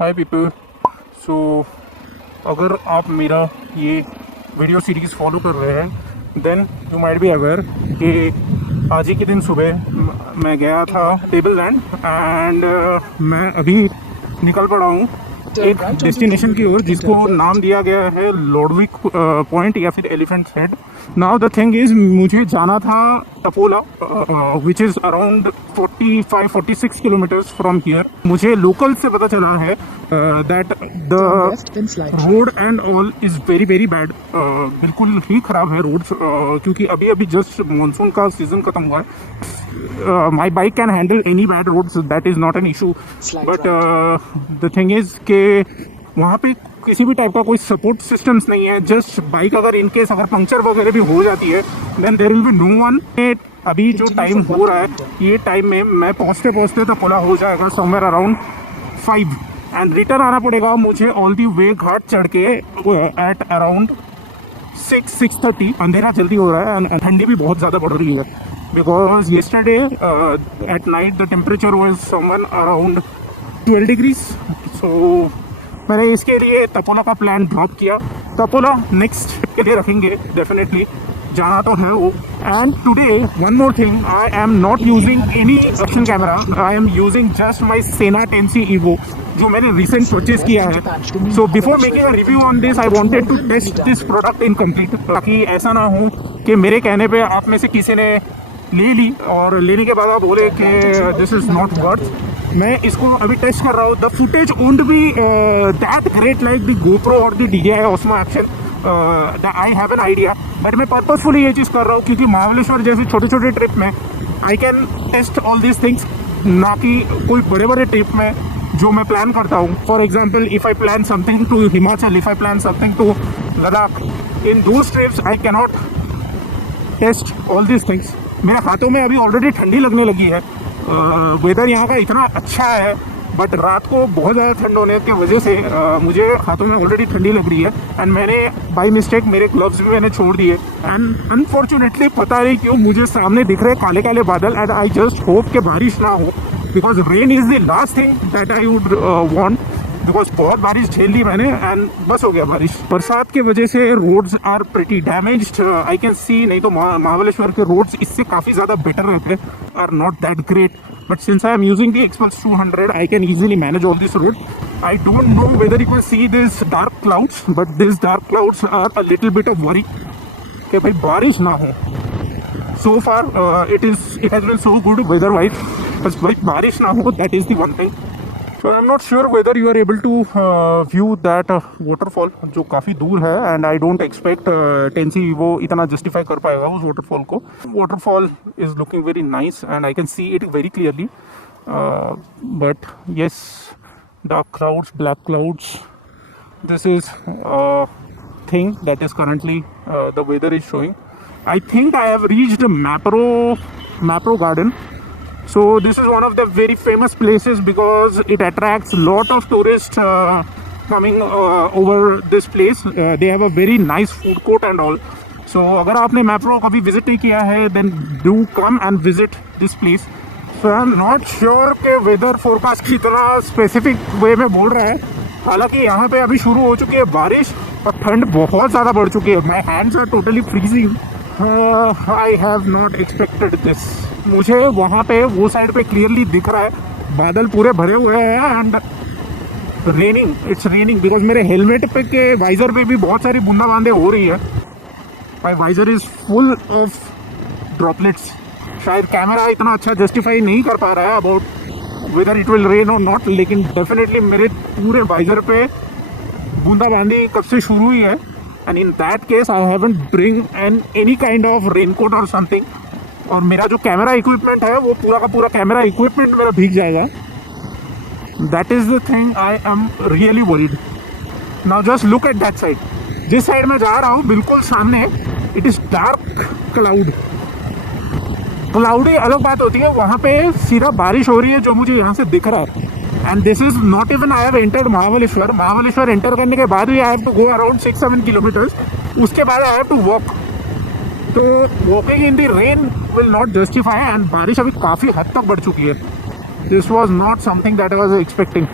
हाय people. सो अगर आप मेरा ये वीडियो सीरीज़ फॉलो कर रहे हैं then you might be aware कि आज ही के दिन सुबह मैं गया था टेबल लैंड एंड मैं अभी निकल पड़ा हूँ एक डेस्टिनेशन की ओर जिसको नाम दिया गया है लॉर्डविक पॉइंट या फिर elephant head. Now the thing is मुझे जाना था Tapola which is around 45-46 kilometres from here. मुझे लोकल से पता चला है that the road and all is very very bad. बिल्कुल ही ख़राब है रोड क्योंकि अभी अभी जस्ट मानसून का सीज़न ख़त्म हुआ है। My bike can handle any bad roads, that is not an issue, but the thing is के वहाँ पे किसी भी टाइप का कोई सपोर्ट सिस्टम्स नहीं है। जस्ट बाइक अगर इनकेस अगर पंक्चर वगैरह भी हो जाती है then there will be no one. अभी जो टाइम हो रहा है ये टाइम में मैं पहुँचते पहुँचते तो पुला हो जाएगा समवेयर अराउंड 5 एंड रिटर्न आना पड़ेगा मुझे ऑल दी वे घाट चढ़ के एट अराउंड 6-6:30। अंधेरा जल्दी हो रहा है एंड ठंडी भी बहुत ज़्यादा बढ़ रही है because yesterday at night the temperature was someone around 12 degrees. So मैंने इसके लिए तपोला का प्लान ड्रॉप किया। तपोला नेक्स्ट ट्रिप के लिए रखेंगे, डेफिनेटली जाना तो है वो। And today one more thing, I am not using any action camera, I am using just my Sena 10C EVO जो मैंने रिसेंट परचेज किया है। So before making a review on this I wanted to test this product in complete, ताकि ऐसा ना हो कि मेरे कहने पे आप में से किसी ने ले ली और लेने के बाद आप बोले कि दिस इज़ नॉट वर्थ। मैं इसको अभी टेस्ट कर रहा हूँ। The footage won't be that great like the GoPro और the DJI Osmo Action, I have an idea, but मैं पर्पजफुली ये चीज़ कर रहा हूँ क्योंकि महाबलेश्वर जैसे छोटे छोटे ट्रिप में I can test all this things, ना कि कोई बड़े बड़े ट्रिप में जो मैं प्लान करता हूँ। For example if I plan something to Himachal, if I plan something to Ladakh, in those trips I can not test all this things. मेरे हाथों में अभी ऑलरेडी ठंडी लगने लगी है। वेदर यहाँ का इतना अच्छा है बट रात को बहुत ज़्यादा ठंड होने की वजह से मुझे हाथों में ऑलरेडी ठंडी लग रही है एंड मैंने बाई मिस्टेक मेरे ग्लव्स भी मैंने छोड़ दिए एंड अनफॉर्चुनेटली पता नहीं क्यों मुझे सामने दिख रहे काले काले बादल एंड आई जस्ट होप कि बारिश ना हो because rain is the last thing that I would want, because बहुत बारिश झेल ली मैंने एंड बस हो गया बारिश। बरसात की वजह से roads are pretty damaged, I can see. नहीं तो महाबलेश्वर के रोड्स इससे काफ़ी ज़्यादा बेटर रहते हैं, are not that great, but since I am using the Xpulse 200 आई कैन easily manage all this road. I don't know whether you can see this dark clouds, but these dark clouds are a little bit of worry कि भाई बारिश ना हो। So far it has been so good weather wise, बस भाई बारिश ना हो, that is the one thing. So I'm not sure whether you are able to view that waterfall जो काफ़ी दूर है and I don't expect 10C EVO इतना justify कर पाएगा उस waterfall को। Waterfall is looking very nice and I can see it very clearly, but yes, dark clouds, black clouds, this is a thing that is currently the weather is showing. I think I have reached Mapro Garden. So this is one of the very famous places because it attracts lot of tourists coming over this place. They have a very nice food court and all. So अगर आपने मैप्रो कभी visit नहीं किया है then do come and visit this place. So I'm not sure कि weather forecast कितना specific way में बोल रहा है, हालांकि यहाँ पे अभी शुरू हो चुकी है बारिश और ठंड बहुत ज़्यादा बढ़ चुकी है। My hands are totally freezing. I have not expected this. मुझे वहाँ पे वो साइड पे क्लियरली दिख रहा है बादल पूरे भरे हुए हैं and raining, it's raining because मेरे हेलमेट पे के वाइजर पे भी बहुत सारी बूंदाबांदी हो रही है। My visor is full of droplets. शायद कैमरा इतना अच्छा जस्टिफाई नहीं कर पा रहा है about whether it will rain और नॉट, लेकिन डेफिनेटली मेरे पूरे वाइजर पे बूंदाबांदी कब से शुरू हुई है and in that case I haven't bring any kind of raincoat और समथिंग। और मेरा जो कैमरा इक्विपमेंट है वो पूरा का पूरा कैमरा इक्विपमेंट मेरा भीग जाएगा। That is the thing I am really worried. Now just look at that side, जिस साइड में जा रहा हूँ बिल्कुल सामने it is dark cloud. Cloudy अलग बात होती है, वहाँ पे सीधा बारिश हो रही है जो मुझे यहाँ से दिख रहा है and this is not even I have entered Mahabaleshwar. Mahabaleshwar enter करने के बाद भी I have to go around 6-7 kilometres, उसके बाद आई हैव टू वॉक। तो walking in the rain will not justify and बारिश अभी काफ़ी हद तक बढ़ चुकी है। This was not something that I was expecting.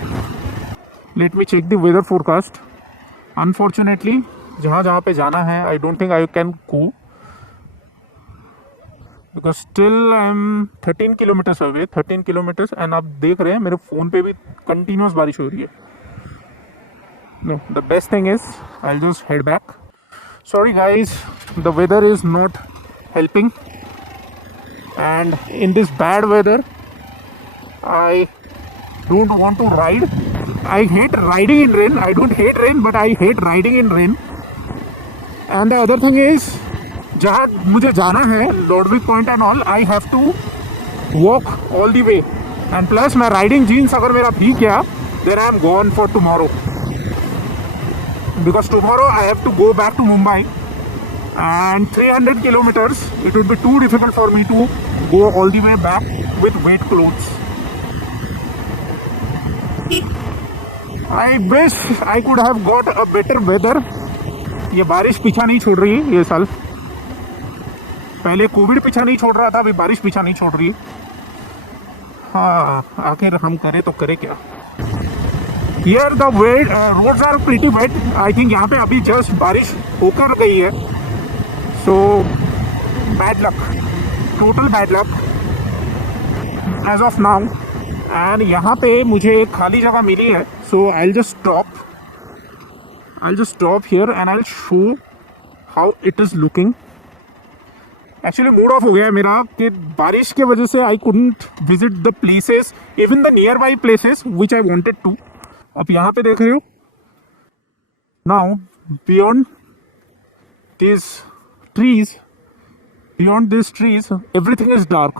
Let me check the weather forecast. Unfortunately जहाँ जहाँ पे जाना है I don't think I can go because still I am 13 kilometres away. 13 kilometres and आप देख रहे हैं मेरे फ़ोन पे भी कंटिन्यूस बारिश हो रही है. No, the best thing is I will just head back. Sorry guys, the weather is not helping, and in this bad weather I don't want to ride. I hate riding in rain. I don't hate rain, but I hate riding in rain. And the other thing is, जहाँ मुझे जाना है Lodwick point and all, I have to walk all the way. And plus मैं riding jeans अगर मेरा भीग गया then I am gone for tomorrow, because tomorrow I have to go back to Mumbai. And 300 kilometers, it would be too difficult for me to go all the way back with wet clothes. I wish I could have got a better weather. ये बारिश पीछा नहीं छोड़ रही है ये साल. पहले कोविड पीछा नहीं छोड़ रहा था, अभी बारिश पीछा नहीं छोड़ रही. हाँ, आखिर हम करें तो करें क्या. Here the roads are pretty wet. I think यहाँ पे अभी जस्ट बारिश होकर गई है. So bad luck, total bad luck as of now. And यहाँ पे मुझे एक खाली जगह मिली है, so I'll just stop here and I'll show how it is looking. Actually mood off हो गया है मेरा कि बारिश के वजह से I couldn't visit the places, even the nearby places which I wanted to. अब यहाँ पे देख रहे हो, now beyond these trees everything is dark.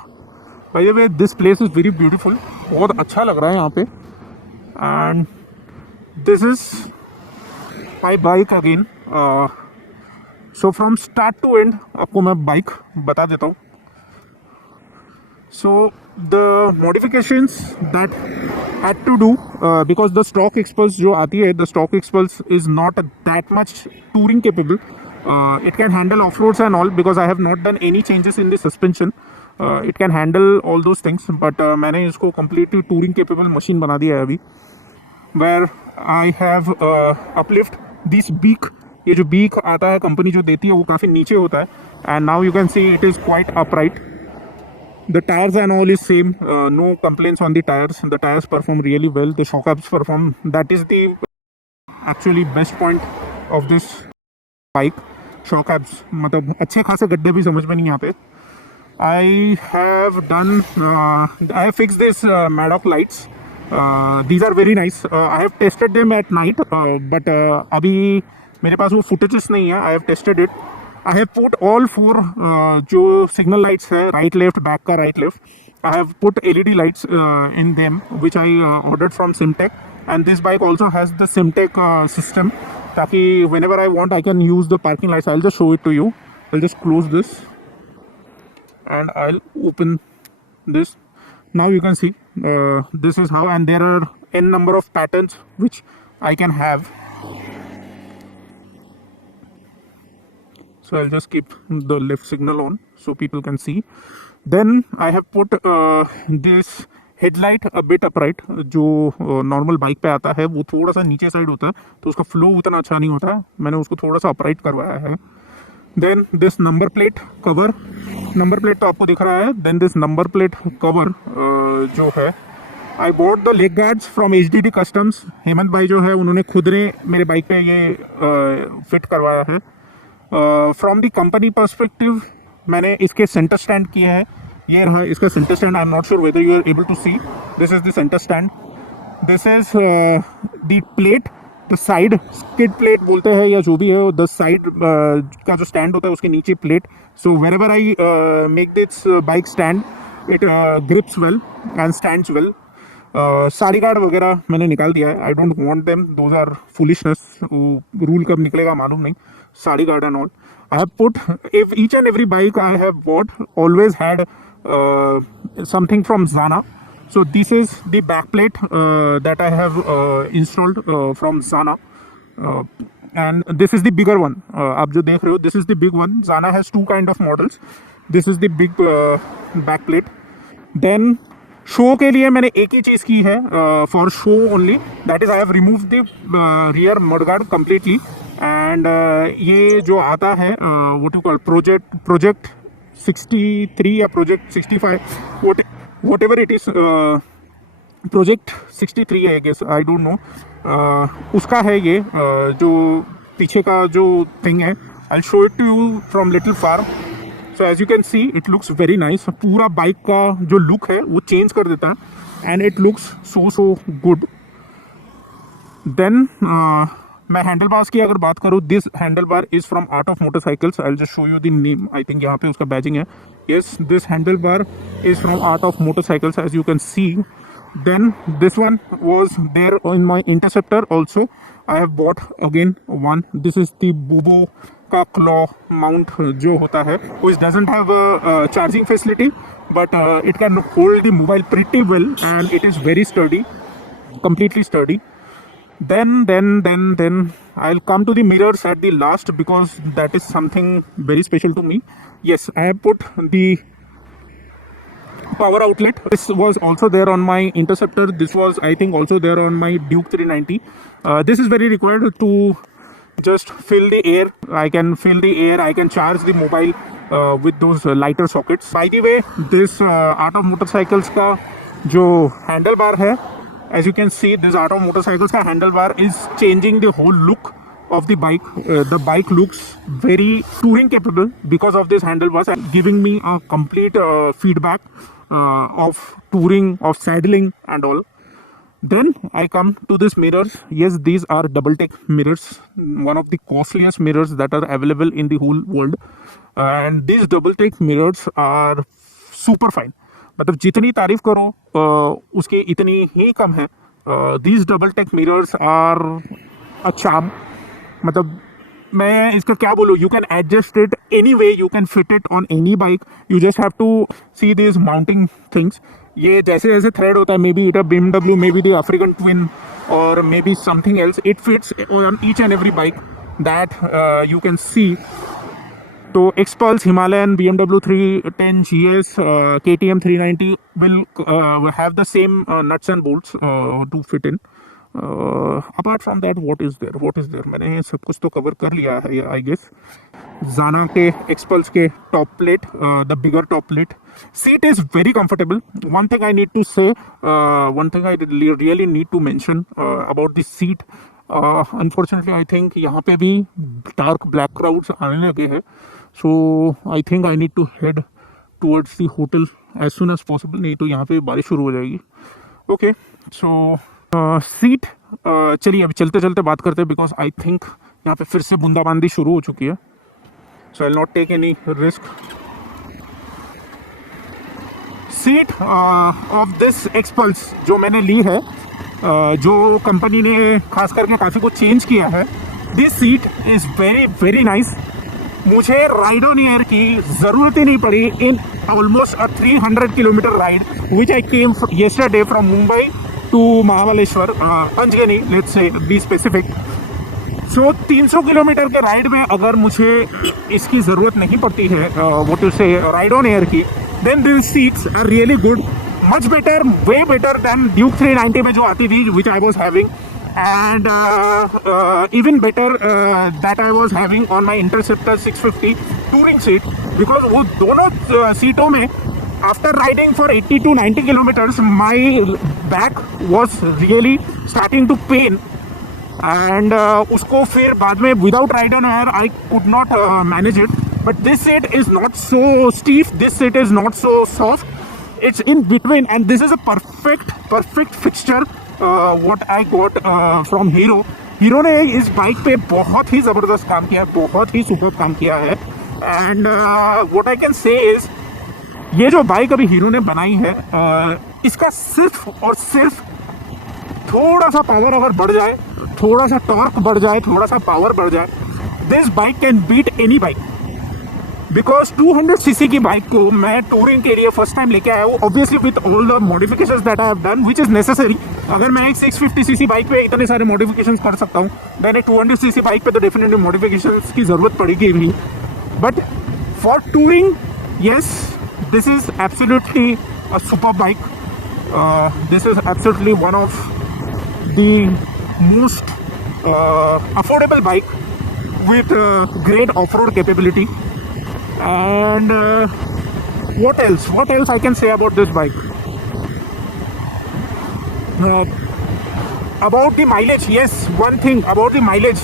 By the way, this place is very beautiful. बहुत अच्छा लग रहा है यहाँ पे. And this is my bike again. So from start to end आपको मैं बाइक बता देता हूँ. So the modifications that had to do because the stock Xpulse जो आती है, the stock Xpulse is not that much touring capable. It can handle off-roads and all because I have not done any changes in the suspension. It can handle all those things, but मैंने इसको completely touring capable machine बना दिया है अभी. Where I have uplift this beak. ये जो beak आता है कंपनी जो देती है वो काफ़ी नीचे होता है. And now you can see it is quite upright. The tires and all is same. No complaints on the tires. The tires perform really well. The shock abs perform. That is the actually best point of this bike. Shock abs, मतलब अच्छे खासे गड्ढे भी समझ में नहीं आते. I have fix this Maddog lights. These are very nice. I have tested them at night, but अभी मेरे पास वो फुटेजेस नहीं है. I have tested it. I have put all 4 जो सिग्नल लाइट्स है, राइट लेफ्ट, बैक का right left. I have put LED lights in them which I ordered from सिमटेक. And this bike also has the सिमटेक system, ताकि whenever I want I can use the parking lights. I'll just show it to you. I'll just close this and I'll open this. Now you can see this is how, and there are n number of patterns which I can have. So I'll just keep the left signal on so people can see. Then I have put this headlight a bit upright. जो normal bike पे आता है वो थोड़ा सा नीचे side होता है तो उसका फ्लो उतना अच्छा नहीं होता. मैंने उसको थोड़ा सा अपराइट करवाया है. Then this number plate cover. Number plate तो आपको दिख रहा है. Then this number plate cover जो है, I bought the leg guards from HDD customs. Hemant भाई जो है उन्होंने खुद ने मेरे बाइक पे ये फिट करवाया है. फ्रॉम द कंपनी पर्सपेक्टिव मैंने इसके सेंटर स्टैंड किए हैं. ये रहा इसका centre stand. I am not sure whether you are able to see. This is the centre stand. This is the plate, the side skid plate बोलते हैं या जो भी है. द साइड का जो स्टैंड होता है उसके नीचे plate. So wherever I make this bike stand it grips well and stands well. Sari guard वगैरह मैंने निकाल दिया है. I don't want them, those are foolishness. Rule कब निकलेगा मालूम नहीं. Sari guard and all I have put. If each and every bike I have bought always had something from Zana. So this is the back plate that I have installed from Zana, and this is the bigger one. आप जो देख रहे हो, this is the big one. Zana has 2 kind of models. This is the big back plate. Then show के लिए मैंने एक ही चीज़ की है, for show only, that is I have remove the rear mudguard completely. And ये जो आता है व्हाट यू कॉल प्रोजेक्ट 63 या project 65, whatever it is, project 63 है I guess, I don't know, उसका है ये जो पीछे का जो थिंग है। I show it to you from little far. So as you can see it looks very nice. पूरा बाइक का जो लुक है वो चेंज कर देता है and it looks so good. Then मैं हैंडल बार्स की अगर बात करूँ, this handle bar is from Art of Motorcycles. I will just show you the name, I think यहाँ पे उसका बैजिंग है। Yes, this handle bar is from Art of Motorcycles as you can see. Then this one was there in my Interceptor also. I have bought again one. This is the Bubo का claw mount जो होता है, which doesn't have a charging facility, but it can hold the mobile pretty well and it is very sturdy, completely sturdy. Then I'll come to the mirrors at the last because that is something very special to me. Yes, I have put the power outlet. This was also there on my Interceptor. This was, I think, also there on my Duke 390. This is very required to just fill the air. I can fill the air. I can charge the mobile with those lighter sockets. By the way, this Art of Motorcycles का जो handle bar है, as you can see, this Art of Motorcycles का handle bar is changing the whole look of the bike. The bike looks very touring capable because of this handlebars and giving me a complete feedback of touring, of saddling and all. Then I come to these mirrors. Yes, these are double take mirrors, one of the costliest mirrors that are available in the whole world. And these double take mirrors are super fine. मतलब जितनी तारीफ करो उसकी इतनी ही कम है। These double take mirrors are a charm. मतलब मैं इसका क्या बोलूँ, you can adjust it any way, you can fit it on any bike, you just have to see this mounting things. ये जैसे जैसे थ्रेड होता है, maybe it a BMW, maybe the African twin और maybe something else, it fits on each and every bike that you can see. तो Xpulse, Himalayan, BMW 310 GS, KTM 390 will have the same nuts and bolts to fit in. Apart from that what is there, मैंने सब कुछ तो cover कर लिया है I guess. जाना के एक्सपल्स के top plate, the bigger top plate, seat is very comfortable. One thing I need to say, one thing I really need to mention about this seat, unfortunately I think यहाँ पे भी dark black clouds आने लगे हैं, so I think I need to head towards the hotel as soon as possible, नहीं तो यहाँ पे बारिश शुरू हो जाएगी। ओके, सो सीट, चलिए अभी चलते चलते बात करते हैं बिकॉज आई थिंक यहाँ पे फिर से बूंदाबांदी शुरू हो चुकी है, so I will not take any risk. Seat of this Xpulse जो मैंने ली है, जो कंपनी ने खास करके काफ़ी कुछ चेंज किया है, this seat is very very nice. मुझे राइड ऑन एयर की ज़रूरत ही नहीं पड़ी in almost a 300 kilometre ride which I came yesterday from Mumbai to Mahabaleshwar, Panchgani, let's say be specific. So 300 kilometre के राइड में अगर मुझे इसकी ज़रूरत नहीं पड़ती है what to say ride on air की, then this seats are really good, much better, way better than Duke 390 में जो आती थी which I was having, and even better that I was having on my interceptor 650 touring seat, because वो दोनों सीटों में after riding for 80 to 90 kilometers, my back was really starting to pain, and उसको फिर बाद में without ride on air I could not manage it. But this seat is not so stiff, this seat is not so soft, it's in between, and this is a perfect fixture what I got from Hero. Hero ने इस bike पे बहुत ही ज़बरदस्त काम किया है, बहुत ही super काम किया है, and what I can say is ये जो बाइक अभी हीरो ने बनाई है, इसका सिर्फ और सिर्फ थोड़ा सा पावर अगर बढ़ जाए, थोड़ा सा टॉर्क बढ़ जाए, थोड़ा सा पावर बढ़ जाए, this bike can beat any bike. Because 200 CC की बाइक को मैं टूरिंग के लिए फर्स्ट टाइम लेके आया हूँ, obviously with all the modifications that I have done which is necessary. अगर मैं एक 650 सीसी बाइक पे इतने सारे मॉडिफिकेशंस कर सकता हूँ, देन एक 200 सीसी बाइक पे तो डेफिनेटली मॉडिफिकेशंस की ज़रूरत पड़ेगी भी। But for touring, yes, this is absolutely a super bike, This is absolutely one of the most affordable bike with great off-road capability. And what else I can say about this bike? About the mileage, yes, one thing about the mileage.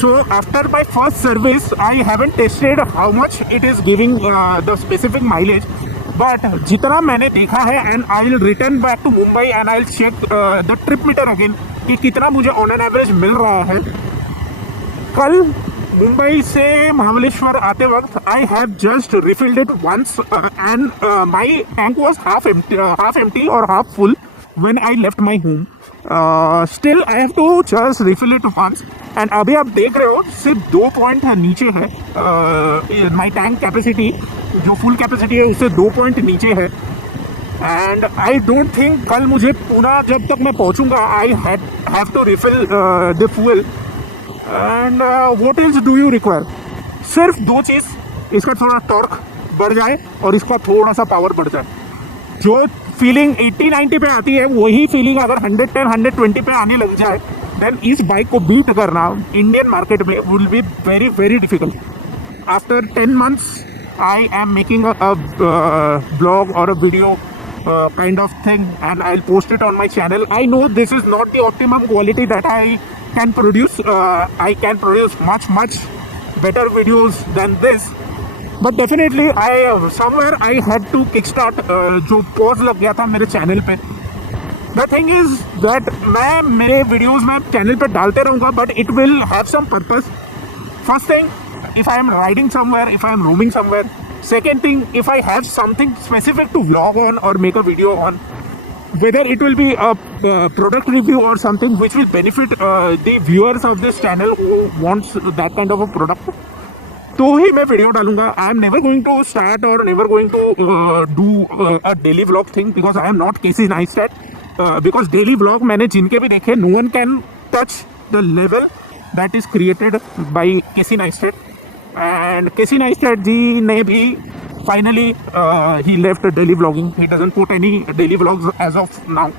So after my first service, I haven't tested how much it is giving the specific mileage. But जितना मैंने देखा है, and I will return back to Mumbai and I'll check the trip meter again कि कितना मुझे on an average मिल रहा है. कल मुंबई से महाबलेश्वर आते वक्त I have just refilled it once and my tank was half empty or half full when I left my home. Still I have to just refill it once. And अभी आप देख रहे हो सिर्फ 2 पॉइंट नीचे है माई टैंक कैपेसिटी, जो full capacity है उससे 2 पॉइंट नीचे है. एंड आई डोंट थिंक कल मुझे पुणे जब तक मैं पहुंचूंगा I have to refill the fuel. And what else do you require? सिर्फ 2 चीज़, इसका थोड़ा टॉर्क बढ़ जाए और इसका थोड़ा सा पावर बढ़ जाए. जो फीलिंग 80-90 पे आती है वही फीलिंग अगर 110-120 पे आने लग जाए देन इस बाइक को बीट करना इंडियन मार्केट में will be very very difficult. After 10 months I am making a blog और a video kind of thing and I'll post it on my channel. I know this is not the optimum quality that I can produce. I can produce much better videos than this. But definitely somewhere I had to kickstart जो pause लग गया था मेरे channel पे. The thing is that मैं मेरे videos में channel पे डालते रहूँगा but it will have some purpose. First thing, if I am riding somewhere, if I am roaming somewhere. Second thing, if I have something specific to vlog on or make a video on, whether it will be a product review or something which will benefit the viewers of this channel who wants that kind of a product, तो ही मैं video डालूंगा. I am never going to start और never going to do a daily vlog thing because I am not Casey Neistat. Because daily vlog मैंने जिनके भी देखे, no one can touch the level that is created by Casey Neistat. And Casey Neistat ji ने भी finally he left daily vlogging. He doesn't put any daily vlogs as of now.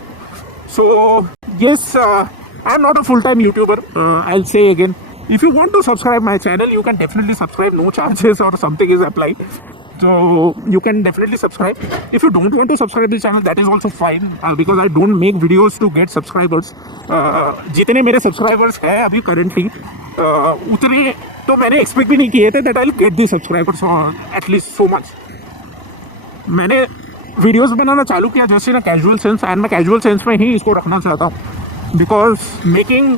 So yes, I am not a full time YouTuber. I will say again, if you want to subscribe my channel, you can definitely subscribe. No charges or something is applied, so you can definitely subscribe. If you don't want to subscribe the channel, that is also fine, because I don't make videos to get subscribers. जितने मेरे subscribers हैं अभी currently, उतने तो मैंने expect भी नहीं किए थे that I'll get the subscribers at least so much. मैंने videos बनाना चालू किया जैसे ना casual sense, and मैं casual sense में ही इसको रखना चाहता हूँ, because making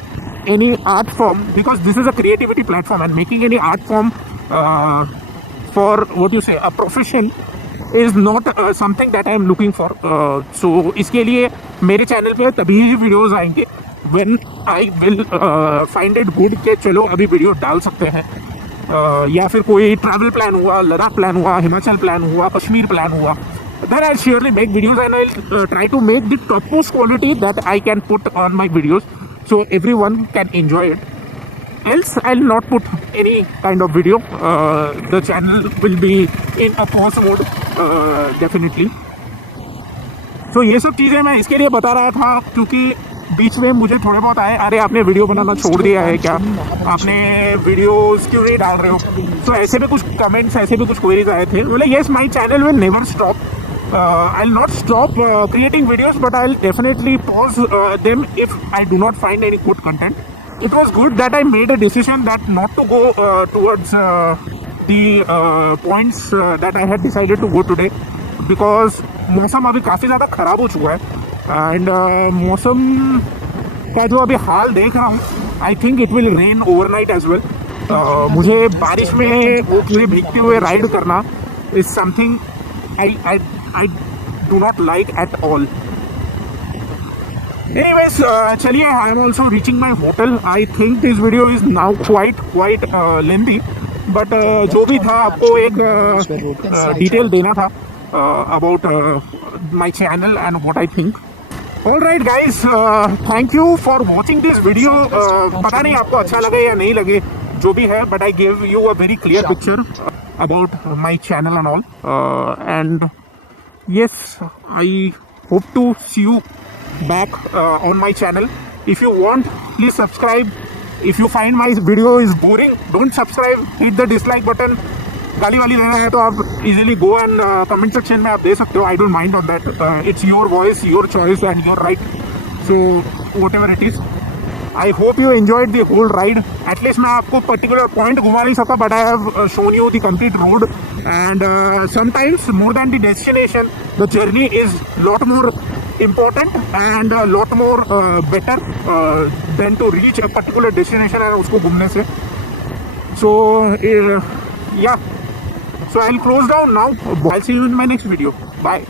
any art form, because this is a creativity platform, and making any art form for what you say a profession is not something that I am looking for. So इसके लिए मेरे channel पे तभी ही videos आएंगे when I will find it good कि चलो अभी video डाल सकते हैं. या फिर कोई ट्रैवल प्लान हुआ, लद्दाख प्लान हुआ, हिमाचल प्लान हुआ, कश्मीर प्लान हुआ, then I'll surely make videos and I'll try to make the topmost quality that I can put on my videos, so everyone can enjoy it. Else I'll not put any kind of video. The channel will be in a pause mode definitely. So ये सब चीज़ें मैं इसके लिए बता रहा था क्योंकि बीच में मुझे थोड़े बहुत आए, अरे आपने वीडियो बनाना छोड़ दिया है क्या, आपने वीडियोस क्यों नहीं डाल रहे हो. तो ऐसे भी कुछ कमेंट्स, ऐसे भी कुछ क्वेरीज आए थे. बोले yes, my channel will never stop. I'll not stop creating videos, but I'll definitely pause them if I do not find any good content. It was good that I made a decision that not to go towards the points that I had decided to go today, because मौसम अभी काफ़ी ज़्यादा ख़राब हो चुका है. And मौसम का जो अभी हाल देख रहा हूँ, I think it will rain overnight as well. मुझे बारिश में वो पूरे भीगते हुए राइड करना is something I do not like at all. Anyways, चलिए, I am also reaching my hotel. I think this video is now quite lengthy, but जो भी था आपको एक डिटेल देना था about my channel and what I think. Alright guys, thank you for watching this video. पता नहीं आपको अच्छा लगे या नहीं लगे, जो भी है, but I gave you a very clear picture about my channel and all. And yes, I hope to see you back on my channel. If you want, please subscribe. If you find my video is boring, don't subscribe, hit the dislike button. गाली वाली लेना है तो आप easily go and comment section में आप दे सकते हो. I don't mind on that. It's your voice, your choice and your right. So whatever it is, I hope you enjoyed the whole ride. At least मैं आपको particular point घुमा नहीं सकता, but I have shown you the complete road. And sometimes more than the destination, the journey is lot more important and a lot more better than to reach a particular destination and उसको घूमने से. So yeah, so I'll close down now. I'll see you in my next video. Bye.